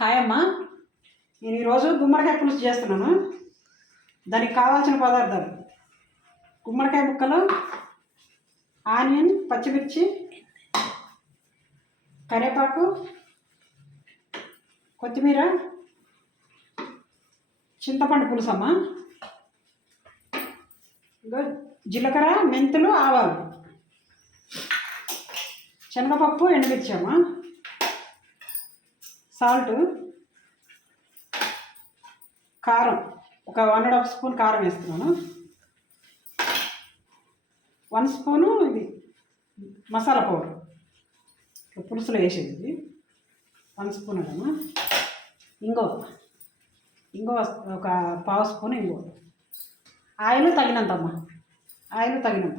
Hi అమ్మా. నేను ఈరోజు గుమ్మడికాయ పులుసు చేస్తున్నాను. దానికి కావాల్సిన పదార్థాలు: గుమ్మడికాయ ముక్కలు, ఆనియన్, పచ్చిమిర్చి, కరివేపాకు, కొత్తిమీర, చింతపండు పులుసు అమ్మ, జీలకర్ర, మెంతులు, ఆవాలు, శనగపప్పు, ఎండుమిర్చి అమ్మ, సాల్ట్, కారం ఒక 1.5 స్పూన్ కారం వేస్తున్నాను. 1 స్పూను ఇది మసాలా పౌడర్ పులుసులో వేసేది, ఇది 1 స్పూన్ అదమ్మా. ఇంగో ఒక 1/2 స్పూన్ ఇంగో. ఆయిల్ తగినంత అమ్మా, ఆయిల్ తగినంత.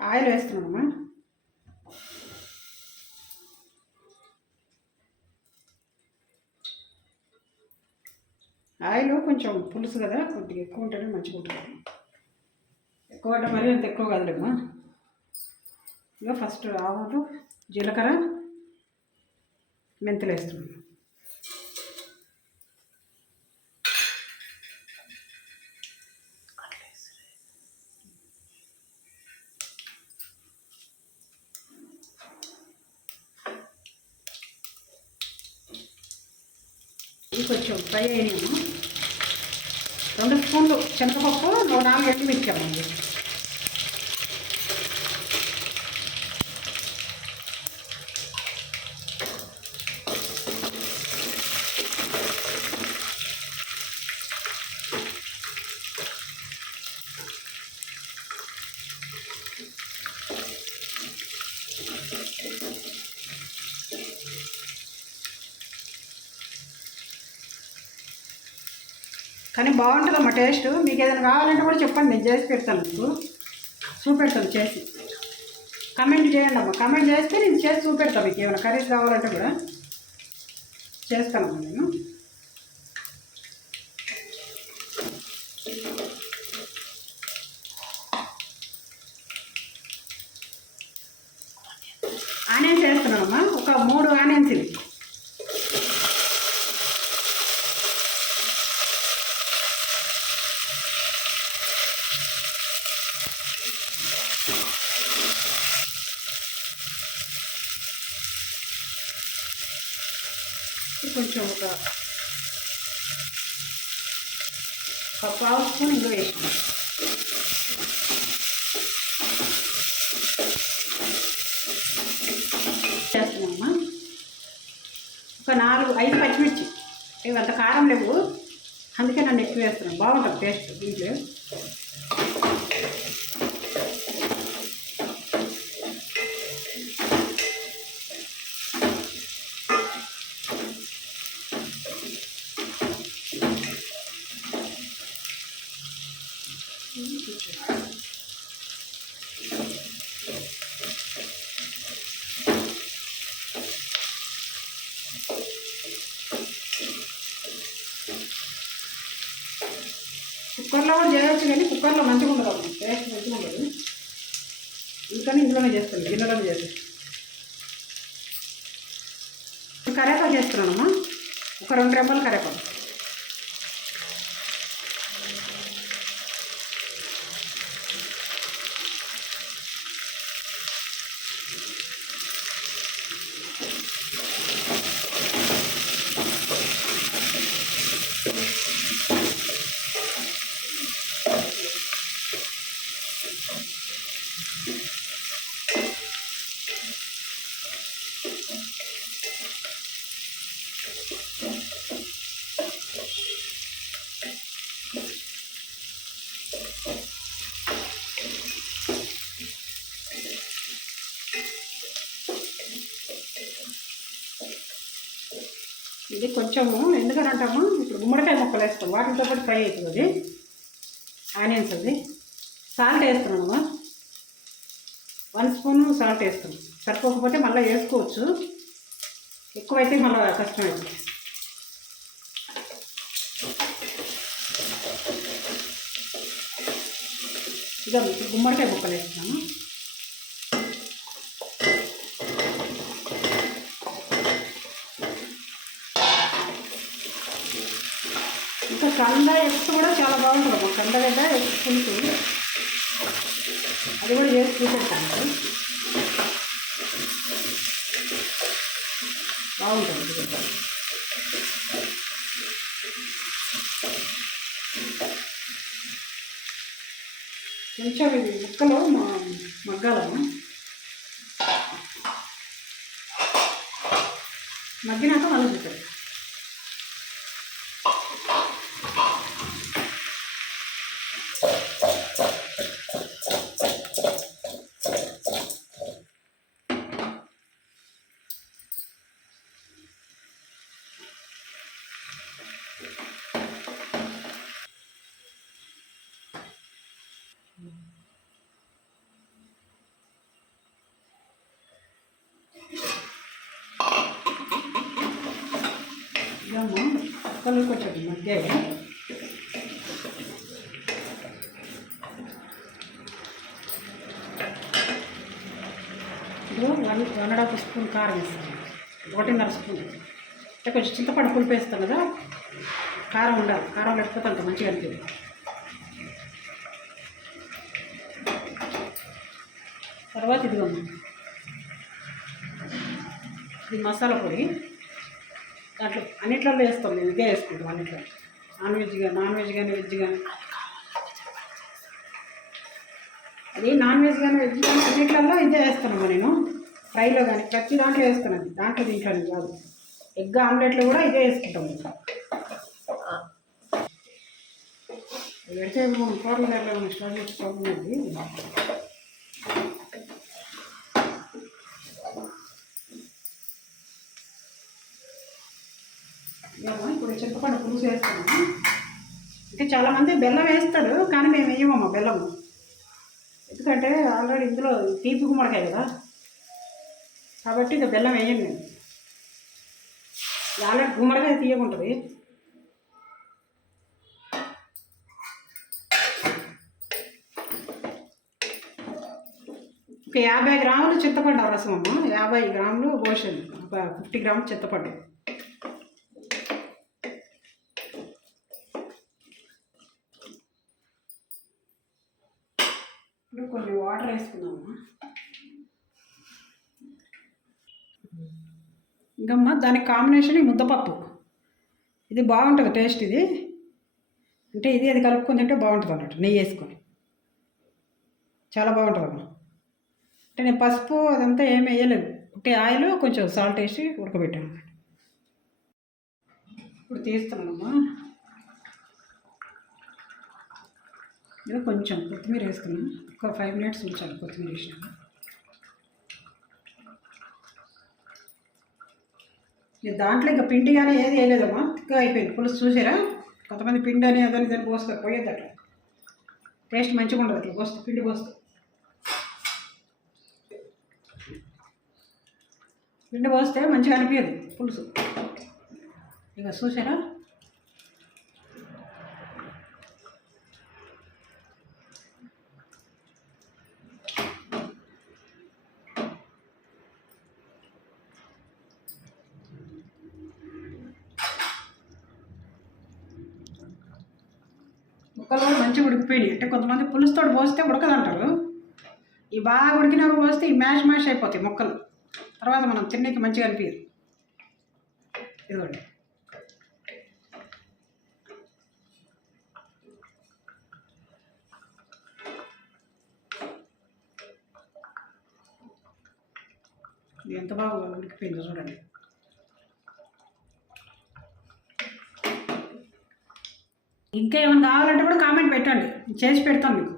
ఆయిల్ వేస్తున్నానమ్మా. ఆయిల్ కొంచెం పులుసు కదా, కొద్దిగా ఎక్కువ ఉంటేనే మంచిగా ఉంటుంది. ఎక్కువ అంటే మరీ అంత ఎక్కువ కాదులేమ్మా. ఇక ఫస్ట్ ఆవాలు, జీలకర్ర, మెంతులు వేస్తున్నాను. ఇది కొంచెం ఫ్రై అయినాము. 2 స్పూన్లు శనగపప్పు, 4 ఎండుమిర్చి అమ్మండి. కానీ బాగుంటుందమ్మా టేస్ట్. మీకు ఏదైనా కావాలంటే కూడా చెప్పండి, నేను చేసి పెడతాను, మీకు చూపెడతాను చేసి. కమెంట్ చేయండి అమ్మా, కమెంట్ చేస్తే నేను చేసి చూపెడతాను. మీకు ఏమైనా కర్రీస్ కావాలంటే కూడా చేస్తానమ్మా నేను. ఆనియన్స్ వేస్తున్నానమ్మా, ఒక 3 ఆనియన్స్ ఇవి. కొంచెం ఒక 1/2 స్పూన్ ఇంగువ వేసాను. చేస్తున్నామమ్మా. ఒక 4-5 పచ్చిమిర్చి. ఇవి అంత కారం లేవు, అందుకే నన్ను ఎక్కువ వేస్తున్నాను. బాగుంటుంది టేస్ట్ దీంట్లో. కుక్కర్లో కూడా చేయవచ్చు, కానీ కుక్కర్లో మంచిగా ఉండదు, టేస్ట్ మంచిగా ఉండదు. అందుకని ఇందులోనే చేస్తాను, గిన్నెలోనే చేస్తాను. కరివేపాకు చేస్తున్నానమ్మా, ఒక 2 రెమ్మలు కరివేపాకు. ఇది కొంచెము ఎందుకని అంటాము, ఇప్పుడు గుమ్మడికాయ ముక్కలు వేస్తాం, వాటితో పాటు ఫ్రై అవుతుంది అది. ఆనియన్స్ అది. సాల్ట్ వేస్తున్నామమ్మా, 1 స్పూన్ సాల్ట్ వేస్తాం. సరిపోకపోతే మళ్ళీ వేసుకోవచ్చు, ఎక్కువైతే మళ్ళీ కష్టం అవుతుంది. ఇక గుమ్మడికాయ ముక్కలు వేస్తున్నాను. కంద ఎగ్స్ కూడా చాలా బాగుంటుంది. కందగడ్డ ఎగ్స్ పులుసు అది కూడా చేసి చూపెట్టాను. బాగుంటుంది ఇది కూడా. కొంచెం ఇది ముక్కలు మగ్గాలమ్మా. మగ్గినాక మళ్ళీ చూస్తారు. ఇదమ్మా ముక్కలు కొంచెం మగ్గాయి. ఇప్పుడు 1.5 స్పూన్ కారం వేస్తాను, 1.5 స్పూన్. అంటే కొంచెం చింతపండు పులుపు వేస్తాను కదా, కారం ఉండాలి. కారం లేకపోతే అంత మంచిగా అనిపించదు. తర్వాత ఇదిగోండి, ఇది మసాలా పొడి. దాంట్లో అన్నిట్లలో వేస్తాం, మేము ఇదే వేసుకుంటాం అన్నిట్లో. నాన్ వెజ్ కానీ వెజ్ కానీ, అది నాన్ వెజ్ కానీ వెజ్ కానీ అన్నిట్లలో ఇదే వేస్తున్నాము. నేను ఫ్రైలో కానీ ప్రతి దాంట్లో వేస్తున్నాను, దాంట్లో దీంట్లో కాదు. ఎగ్ ఆమ్లెట్లో కూడా ఇదే వేసుకుంటాం. పెడితే మనం కూరలు మనం స్టార్ట్ చేసుకోవాలి. ఇప్పుడు చింతపండు పులుసు వేస్తాము. అంటే చాలామంది బెల్లం వేస్తారు, కానీ మేము వేయమమ్మా బెల్లము. ఎందుకంటే ఆల్రెడీ ఇందులో తీపి గుమ్మడికాయ కదా, కాబట్టి ఇక బెల్లం వేయండి. నేను ఆల్రెడీ గుమ్మడికాయ తీయకుంటుంది. ఒక 50 గ్రాములు చింతపండు రసం అమ్మ, 50 గ్రాములు పోషండి, ఒక 50 గ్రాములు చింతపండు. ఇప్పుడు కొన్ని వాటర్ వేసుకుందామమ్మా. ఇంకమ్మా దానికి కాంబినేషన్ ఈ ముద్దపప్పు. ఇది బాగుంటుంది టేస్ట్. ఇది అంటే ఇది అది కలుపుకొని తింటే బాగుంటుంది అన్నట్టు, నెయ్యి వేసుకొని చాలా బాగుంటుందమ్మా. అంటే నేను పసుపు అదంతా ఏమి వేయలేదు, అంటే ఆయిల్ కొంచెం సాల్ట్ వేసి ఉడకబెట్టాను అన్నమాట. ఇప్పుడు తీస్తున్నానమ్మా. ఇది కొంచెం కొత్తిమీర వేసుకున్నాను, ఒక 5 మినిట్స్ ఉంచాలి కొత్తిమీర వేసినాక. ఇక దాంట్లో ఇంకా పిండి కానీ ఏది వేయలేదమ్మా, తిక్కగా అయిపోయింది పులుసు. చూసారా, కొంతమంది పిండి అని అదని దాన్ని పోస్తారు, పోయేది అట్లా టేస్ట్ మంచిగా ఉండదు. అట్లా పోస్తే పిండి పోస్తే మంచిగా అనిపించదు పులుసు. ఇక చూసారా, ముక్కలు కూడా మంచిగా ఉడికిపోయినాయి. అంటే కొంతమంది పులుసుతో పోస్తే ఉడకదంటారు. ఈ బాగా ఉడికినాక పోస్తే ఈ మ్యాష్ అయిపోతాయి ముక్కలు, తర్వాత మనం తిన్నకి మంచిగా అనిపించదు. ఇదిగోండి, ఇది ఎంత బాగా ఉడికిపోయిందో చూడండి. ఇంకా ఏమైనా కావాలంటే కూడా కామెంట్ పెట్టండి, చేసి పెడతాను మీకు.